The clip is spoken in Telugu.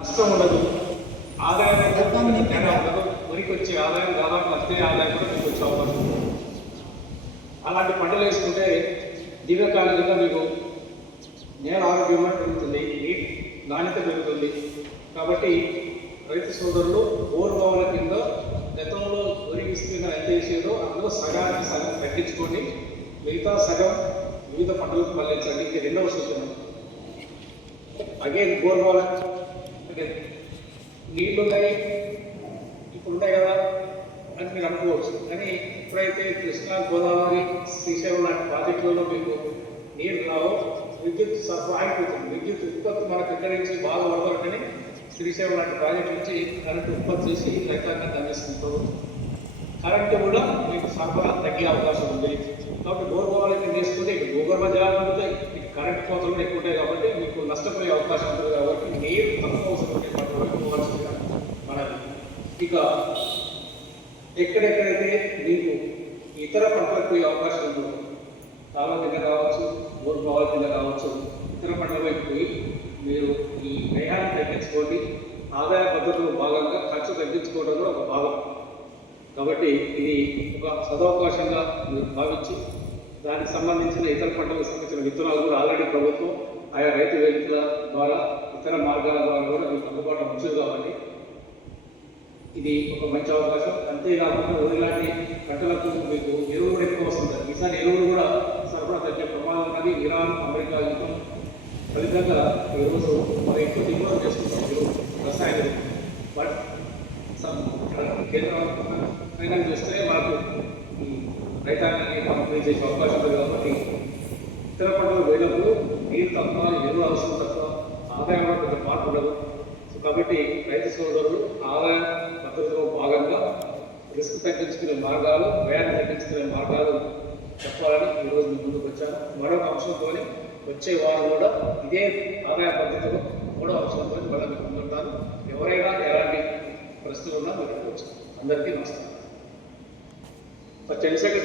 నష్టం ఉండదు, ఆదాయం తేడా ఉండదు. వరికి వచ్చే ఆదాయం దాదాపు నష్టే ఆదాయం కూడా మీకు వచ్చే అవకాశం ఉంటుంది. అలాంటి పంటలు వేసుకుంటే దీర్ఘకాలికంగా మీకు నేల ఆరోగ్యం పెరుగుతుంది, నీటి నాణ్యత పెరుగుతుంది. కాబట్టి రైతు సోదరులు బోరు బావుల కింద గతంలో వరి విస్తీర్ణం ఎంత వేసేదో అందులో సగానికి సగం తగ్గించుకొని మిగతా సగం వివిధ పంటలకు మళ్ళించండి. ఇది రెండవ సూచన. అగైన్ బోర్ బావుల నీళ్లు ఉన్నాయి, ఇప్పుడు ఉన్నాయి కదా అని మీరు అనుకోవచ్చు. కానీ ఎప్పుడైతే కృష్ణా, గోదావరి, శ్రీశైలం లాంటి ప్రాజెక్టులలో మీకు నీరు రావో విద్యుత్ సరఫరా అయిపోతుంది. విద్యుత్ ఉత్పత్తి మనకు ఎక్కడి నుంచి బాగా వదలకని శ్రీశైలం లాంటి ప్రాజెక్టు నుంచి కరెంటు ఉత్పత్తి చేసి రైతాంగాన్ని అందిస్తుంటారు. కరెంటు కూడా మీకు సరఫరా తగ్గే అవకాశం ఉంది. కాబట్టి బోర్బావులకి నేర్చుకుంటే ఇక భూగర్భ జలాలు ఉంటాయి, ఇక కరెంటు కోతలు కూడా ఎక్కువ ఉంటాయి. కాబట్టి మీకు నష్టపోయే అవకాశం ఉంటుంది. కాబట్టి నీరు తక్కువ అవసరం ఉంటే పోవాల్సిందిగా మనది. ఇక ఎక్కడెక్కడైతే మీకు ఇతర పంటలకు పోయే అవకాశం ఉంటుందో కాలువ కింద కావచ్చు, బోర్బావుల కింద కావచ్చు, ఇతర పంటల వైపు పోయి మీరు ఈ వ్యయాన్ని తగ్గించుకోండి. ఆదాయ పద్ధతిలో భాగంగా ఖర్చు తగ్గించుకోవడం కూడా ఒక భాగం. కాబట్టి ఇది ఒక సదవకాశంగా మీరు భావించి దానికి సంబంధించిన ఇతర పంటలకు సంబంధించిన విత్తనాలు కూడా ఆల్రెడీ ప్రభుత్వం ఆయా రైతు వేదికల ద్వారా ఇతర మార్గాల ద్వారా కూడా మీకు అందుబాటులో ఉంచదు. కాబట్టి ఇది ఒక మంచి అవకాశం. అంతేకాకుండా వరిలాంటి పంటలకు మీకు ఎరువులు కూడా ఎక్కువ వస్తుంది. ఈసారి ఎరువులు కూడా సరఫరా తగ్గే ప్రమాదం ఉన్నది. ఇరాన్, అమెరికా యుద్ధం ఫలితంగా ఈరోజు మరి ఎక్కువ దిగుబడి చేసుకుంటాం ఎరువు, రసాయన ఎరువు. బట్ కేంద్రం ఫైనల్ చేస్తే మనకు రైతాంగాన్ని పంపిణీ చేసే అవకాశం ఉంది. కాబట్టి ఇతర పంటలు వేయడంలో నీరు తక్కువ, ఎరువు అవసరం తక్కువ, ఆదాయం కూడా కొంచెం మార్పు ఉండదు. సో కాబట్టి రైతు సోదరులు ఆదాయ పద్ధతిలో భాగంగా రిస్క్ తగ్గించుకునే మార్గాలు, వ్యయాన్ని తగ్గించుకునే మార్గాలు చెప్పాలని ఈరోజు మీ ముందుకు వచ్చాను. మరొక అంశంతో వచ్చే వారు కూడా ఇదే ఆదాయ పద్ధతిలో మూడో అంశంతో మళ్ళీ మీకు ముందుంటాను. ఎవరైనా ఎలాంటి ప్రశ్నలు ఉన్నా మీరు అడగవచ్చు. అందరికీ నమస్కారం. చంద్రశేఖర్